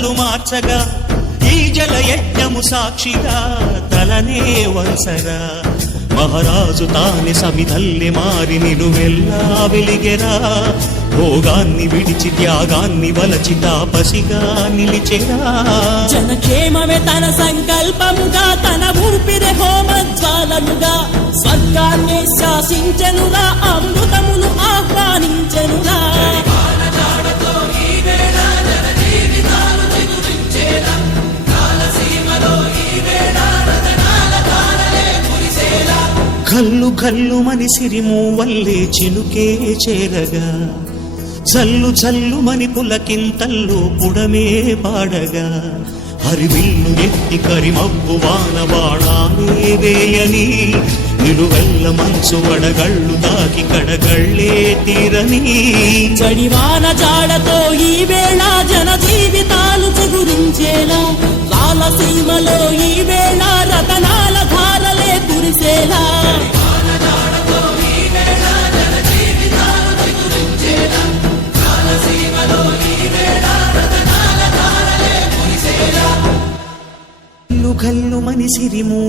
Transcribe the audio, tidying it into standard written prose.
తలలు మార్చగా ఈ జల యజ్ఞము సాక్షిగా తలనే వంసరా మహారాజు తాని సమిధల్లి మారి నిలువెల్లా వెలిగెరా భోగాన్ని విడిచి త్యాగాన్ని వలచి తాపసిగా నిలిచెరా జనక్షేమమే తన సంకల్పముగా తన ఊపిరి హోమజ్వాలముగా స్వర్గాన్ని శాసించెనురా అమృతమును ఆహ్వానించెనురా కల్లు కల్లు మని సిరిము వల్లే చినుకే చేరగా జల్లు జల్లు మని పులకింతల్లు పుడమే పాడగా హరివిల్లు ఎత్తి కరిమబ్బు వాన బాణానే వేయని నిలువెల్ల మంచు వడగళ్ళు దాకి కడగళ్ళే తీరని జడివాన జాడతో ఈ వేళ జన జీవితాలు చిగురించేలా రాలసీమలో ఈ వేళ రతనాల ధారలే కురిసేలా గల్లు గల్లు మని సిరిము